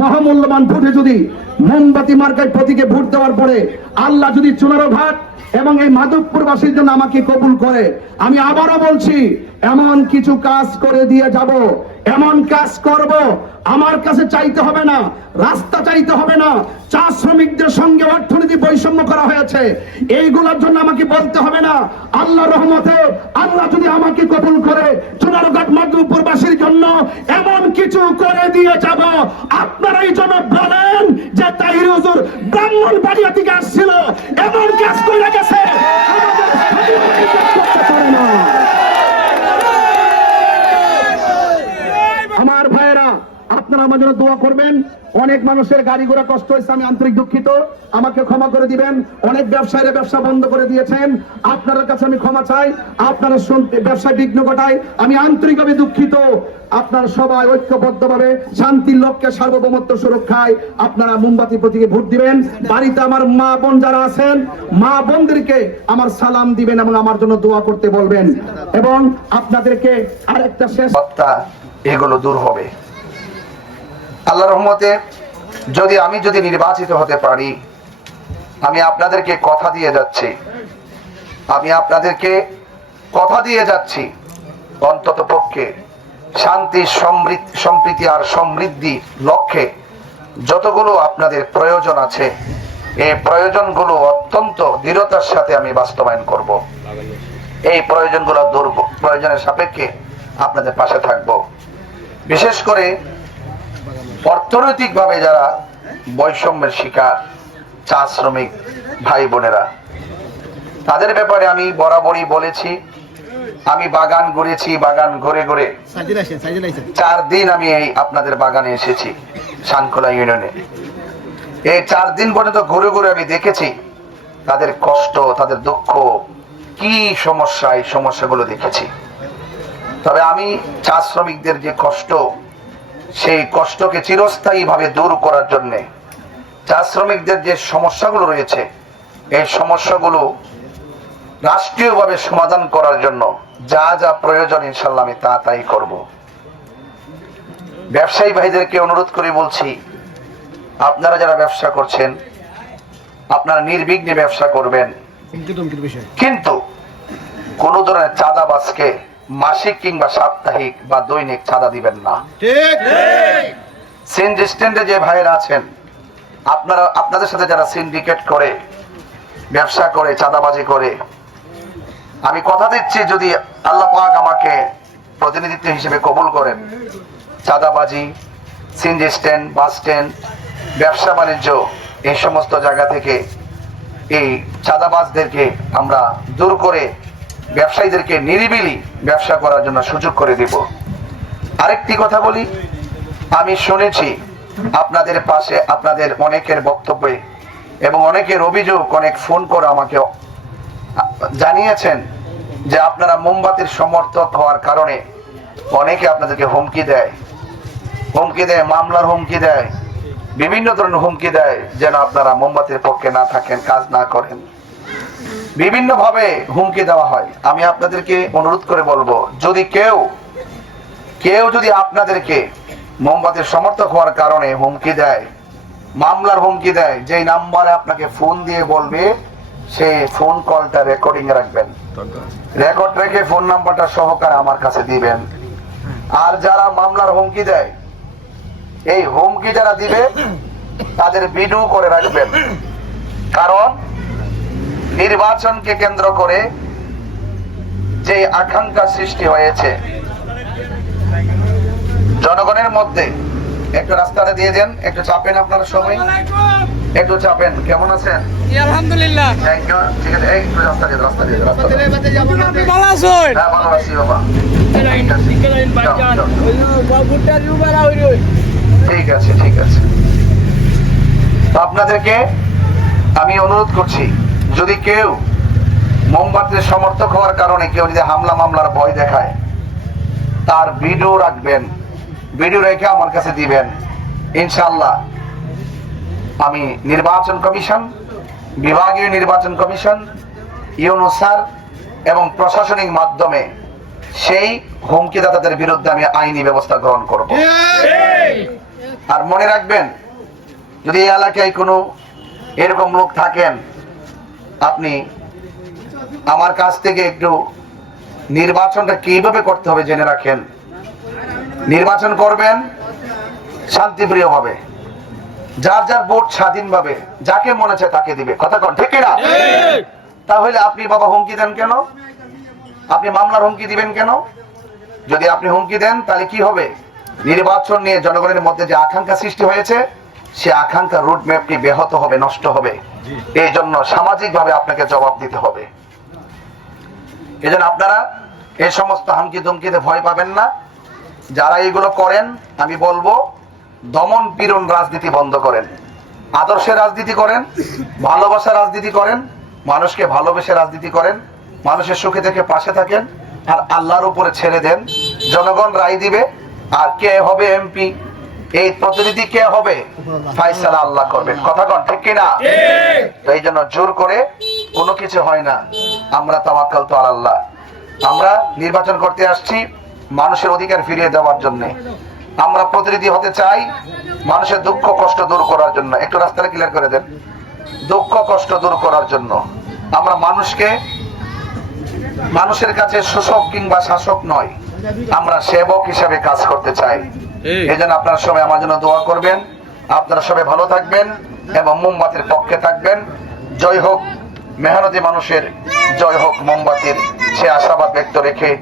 মহামূল্যবান ভোটে যদি মোমবাতি মার্কায় প্রতীকে ভোট দেওয়ার পরে আল্লাহ যদি চুনারো ঘাট এবং এই মাধবপুরবাসীর জন্য আমাকে কবুল করে, আমি আবারও বলছি, এমন কিছু কাজ করে দিয়ে যাব, এমন কাজ করব, আমার কাছে চাইতে হবে না, রাস্তা চাইতে হবে না, চা শ্রমিকদের সঙ্গে অর্থনীতি বৈষম্য করা হয়েছে, এইগুলোর জন্য আমাকে বলতে হবে না, আল্লাহ রহমতে আল্লাহ যদি আমাকে কবুল করে চুনারঘাট মাধবপুরবাসীর জন্য এমন কিছু করে দিয়ে যাব। আপনারাই যেন বলেন যে তাই হুজুর ব্রাহ্মণ বাড়িয়া থেকে আসছিল। এমন কাজ করে গেছে। আমাদের করতে পারে না আমার ভাইয়েরা আপনারা আমার জন্য দোয়া করবেন। অনেক মানুষের গাড়ি ঘোড়া কষ্ট হয়েছে, আমি আন্তরিক দুঃখিত। আমাকে ক্ষমা করে দিবেন। অনেক ব্যবসায়ীরা ব্যবসা বন্ধ করে দিয়েছেন। আপনাদের কাছে আমি ক্ষমা চাই। আপনারা ব্যবসায় বিঘ্ন ঘটায়। আমি আন্তরিকভাবে দুঃখিত। আপনারা সবাই ঐক্যবদ্ধভাবে শান্তির লক্ষ্যে সার্বভৌমত্ব সুরক্ষায় আপনারা মোমবাতি প্রতীকে ভোট দিবেন। বাড়িতে আমার মা বোন যারা আছেন, মা বোনদেরকে আমার সালাম দিবেন এবং আমার জন্য দোয়া করতে বলবেন। এবং আপনাদেরকে আরেকটা শেষ এগুলো দূর হবে। আল্লাহ রহমতে যদি আমি যদি নির্বাচিত হতে পারি, আমি আপনাদেরকে কথা দিয়ে যাচ্ছি। আমি আপনাদেরকে কথা দিয়ে যাচ্ছি। অন্তত পক্ষে শান্তি সম্প্রীতি আর সমৃদ্ধি লক্ষ্যে যতগুলো আপনাদের প্রয়োজন আছে, এই প্রয়োজনগুলো অত্যন্ত দৃঢ়তার সাথে আমি বাস্তবায়ন করব। এই প্রয়োজনগুলো প্রয়োজনের সাপেক্ষে আপনাদের পাশে থাকব। বিশেষ করে অর্থনৈতিকভাবে যারা বৈষম্যের শিকার চা শ্রমিক ভাই বোনেরা তাদের ব্যাপারে আমি বরাবরই বলেছি আমি বাগান ঘুরেছি বাগান ঘুরে ঘুরে চার দিন আমি এই আপনাদের বাগানে এসেছি শানখোলা ইউনিয়নে। এই চার দিন পর্যন্ত ঘুরে ঘুরে আমি দেখেছি তাদের কষ্ট তাদের দুঃখ কি সমস্যা এই সমস্যাগুলো দেখেছি। তবে আমি চা শ্রমিকদের যে কষ্ট সেই কষ্টকে চিরস্থায়ী ভাবে দূর করার জন্য চা শ্রমিকদের যে সমস্যাগুলো রয়েছে এই সমস্যাগুলো রাষ্ট্রীয়ভাবে সমাধান করার জন্য যা যা প্রয়োজন ইনশাল্লাহ আমি তা তাই করব। ব্যবসায়ী ভাইদেরকে অনুরোধ করে বলছি আপনারা যারা ব্যবসা করছেন আপনারা নির্বিঘ্নে ব্যবসা করবেন। কিন্তু কোন ধরনের চাঁদাবাজকে মাসিক কিংবা সাপ্তাহিক বা দৈনিক চাঁদা দিবেন না। ঠিক। সিন্ড স্ট্যান্ডে যে ভাইয়েরা আছেন আপনারা আপনাদের সাথে যারা সিন্ডিকেট করে ব্যবসা করে চাঁদাবাজি করে আমি কথা দিচ্ছি যদি আল্লাহ পাক আমাকে প্রতিনিধিত্ব হিসেবে কবুল করেন। চাঁদাবাজি সিন্ড স্ট্যান্ড বাস স্ট্যান্ড ব্যবসা বাণিজ্য এই সমস্ত জায়গা থেকে এই চাঁদাবাজদেরকে আমরা দূর করে ব্যবসায়ীদেরকে নিরিবিলি ব্যবসা করার জন্য সুযোগ করে দেব। আরেকটি কথা বলি, আমি শুনেছি আপনাদের পাশে আপনাদের অনেকের বক্তব্যে এবং অনেকের অভিযোগ, অনেক ফোন করে আমাকে জানিয়েছেন যে আপনারা মোমবাতির সমর্থক হওয়ার কারণে অনেকে আপনাদেরকে হুমকি দেয়। হুমকি দেয়, মামলার হুমকি দেয়, বিভিন্ন ধরনের হুমকি দেয় যেন আপনারা মোমবাতির পক্ষে না থাকেন, কাজ না করেন। বিভিন্ন ভাবে হুমকি দেওয়া হয়। আমি আপনাদেরকে অনুরোধ করে বলব, যদি কেউ কেউ যদি আপনাদেরকে মোমবাতির সমর্থক হওয়ার কারণে হুমকি দেয়, মামলার হুমকি দেয়, যেই নাম্বারে আপনাকে ফোন দিয়ে বলবে, সে ফোন কলটা রেকর্ডিং এ রাখবেন। রেকর্ড রেখে ফোন নাম্বারটা সহকারে আমার কাছে দিবেন। আর যারা মামলার হুমকি দেয়, এই হুমকি যারা দিবে, তাদের ভিডিও করে রাখবেন। কারণ নির্বাচনকে কেন্দ্র করে যে আকাঙ্ক্ষা সৃষ্টি হয়েছে জনগণের মধ্যে একটু রাস্তাটা দিয়ে দেন একটু চাপেন আপনারা সবাই। একটু চাপেন কেমন আছেন? আলহামদুলিল্লাহ। ঠিক আছে এই একটু রাস্তা দিয়ে রাস্তা দিয়ে রাস্তা দিয়ে দাও। আপনি? ভালো আছেন? হ্যাঁ ভালো আছি বাবা। ঠিক আছে। ঠিক আছে। আপনাদেরকে আমি অনুরোধ করছি যদি কেউ মোমবাতির সমর্থক হওয়ার কারণে কেউ যদি হামলা মামলার ভয় দেখায় তার ভিডিও রাখবেন ভিডিও রেখে আমার কাছে দিবেন। ইনশাল্লাহ আমি নির্বাচন কমিশন বিভাগীয় নির্বাচন কমিশন ইউনুসার এবং প্রশাসনিক মাধ্যমে সেই হুমকিদাতাদের বিরুদ্ধে আমি আইনি ব্যবস্থা গ্রহণ করব। আর মনে রাখবেন যদি এই এলাকায় কোনো এরকম লোক থাকেন আপনি আমার কাছ থেকে একটু নির্বাচনটা কীভাবে করতে হবে জেনে রাখেন। নির্বাচন করবেন শান্তিপ্রিয় ভাবে যার যার ভোট স্বাধীনভাবে যাকে মনে চায় তাকে দিবে। কথা কন ঠিক না তাহলে আপনি বাবা হুমকি দেন কেন? আপনি মামলার হুমকি দিবেন কেন? যদি আপনি হুমকি দেন তাহলে কি হবে? নির্বাচন নিয়ে জনগণের মধ্যে যে আকাঙ্ক্ষা সৃষ্টি হয়েছে সে আকাঙ্ক্ষা রুট ম্যাপটি ব্যাহত হবে নষ্ট হবে। এই জন্য সামাজিক ভাবে আপনাকে জবাব দিতে হবে। এই জন্য আপনারা এই সমস্ত হামকি ধমকিতে ভয় পাবেন না। যারা এগুলো করেন আমি বলব দমন পীড়ন রাজনীতি বন্ধ করেন। আদর্শের রাজনীতি করেন ভালোবাসা রাজনীতি করেন মানুষকে ভালোবেসে রাজনীতি করেন মানুষের সুখে থেকে পাশে থাকেন আর আল্লাহর উপরে ছেড়ে দেন। জনগণ রায় দিবে আর কে হবে এমপি? এই প্রতিনিধি কে হবে? ফাইসালা আল্লাহ করবেন কথা কন ঠিক কিনা? তো এই জন্য জোর করে কোনো কিছু হয় না। আমরা তাওয়াক্কাল তো আল্লাহ। আমরা নির্বাচন করতে আসছি মানুষের অধিকার ফিরিয়ে দেওয়ার জন্য। আমরা প্রতিনিধি হতে চাই মানুষের দুঃখ কষ্ট দূর করার জন্য। একটু রাস্তাটা ক্লিয়ার করে দেন। দুঃখ কষ্ট দূর করার জন্য। আমরা মানুষকে মানুষের কাছে শোষক কিংবা শাসক নয়। আমরা সেবক হিসাবে কাজ করতে চাই। এই। জন্য আপনারা সবাই আমার জন্য দোয়া করবেন। আপনারা সবাই ভালো থাকবেন এবং মোমবাতির পক্ষে থাকবেন। জয় হোক মেহনতি মানুষের, জয় হোক মোমবাতির। সে আশাবাদ ব্যক্ত রেখে